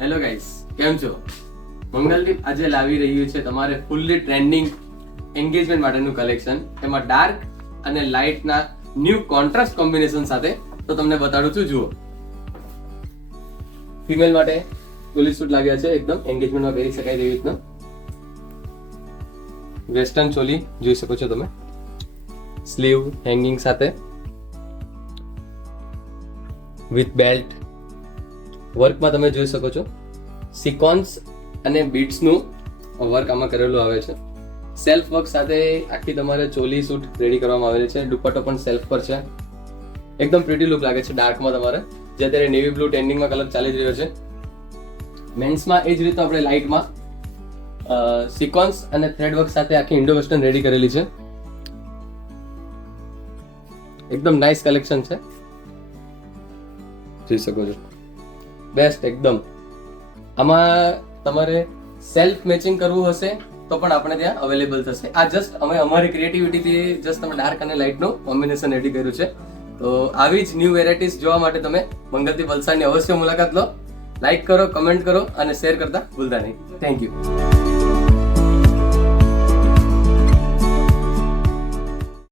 Hello guys, કેમ છો? મંગલદીપ આજે લાવી રહ્યું છે તમારે ફૂલ્લી ટ્રેન્ડિંગ એન્ગેજમેન્ટ માટેનું કલેક્શન. એમાં ડાર્ક અને લાઇટના ન્યૂ કોન્ટ્રાસ્ટ કોમ્બિનેશન સાથે. તો તમને બતાડું છું, જુઓ. ફિમેલ માટે ચોલી સૂટ લાગ્યા છે, એકદમ એન્ગેજમેન્ટમાં પહેરી શકાય તેવી રીતના. વેસ્ટર્ન ચોલી જોઈ શકો છો તમે, સ્લીવ હેંગિંગ સાથે વિથ બેલ્ટ. વર્કમાં તમે જોઈ શકો છો સિકોન્સ અને બીટ્સનું વર્ક આમાં કરેલું આવે છે. સેલ્ફ વર્ક સાથે આખી તમારે ચોલી સૂટ રેડી કરવામાં આવેલી છે. દુપટ્ટો પણ સેલ્ફ પર છે. એકદમ પ્રીટી લુક લાગે છે ડાર્કમાં તમારે, જે અત્યારે નેવી બ્લુ ટ્રેન્ડિંગમાં કલર ચાલી જ રહ્યો છે. મેન્સમાં એ જ રીતે આપણે લાઇટમાં સિકોન્સ અને થ્રેડ વર્ક સાથે આખી ઇન્ડો વેસ્ટર્ન રેડી કરેલી છે. એકદમ નાઇસ કલેક્શન છે, જોઈ શકો છો. બેસ્ટ એકદમ. આમાં તમારે સેલ્ફ મેચિંગ કરવું હશે તો પણ આપણે ત્યાં અવેલેબલ થશે. આ જસ્ટ અમે અમારી ક્રિએટિવિટીથી જસ્ટ તમે ડાર્ક અને લાઇટનું કોમ્બિનેશન રેડી કર્યું છે. તો આવી જ ન્યૂ વેરાયટીઝ જોવા માટે તમે મંગલદીપ વલસાડની અવશ્ય મુલાકાત લો. લાઇક કરો, કમેન્ટ કરો અને શેર કરતા ભૂલતા નહીં. Thank you.